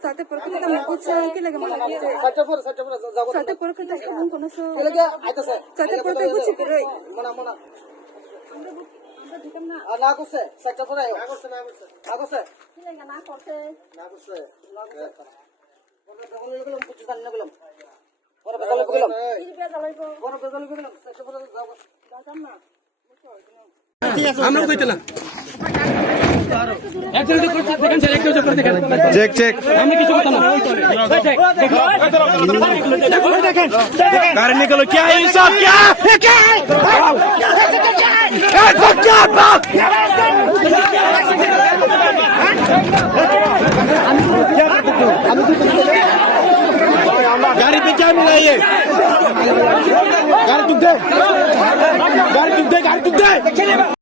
Sate por qué me escucha que le llaman Sate por Sate por qué te con eso Sate por qué escucha que rey না করছে সাতটা পরে না করছে কি লাগে না করতে গেলাম কিছু জানি না গেলাম পরে বেজাল গেলাম কি বেজালাইবো পরে বেজাল গেলাম সাতটা পরে যাও না আমরা কইতে না একজন দেখেন স্যার একজন দেখেন চেক চেক আমি কিছু কথা না দেখেন गाड़ी निकलो क्या है ये सब क्या गाड़ी पे क्या मिला ये गाड़ी तुम दे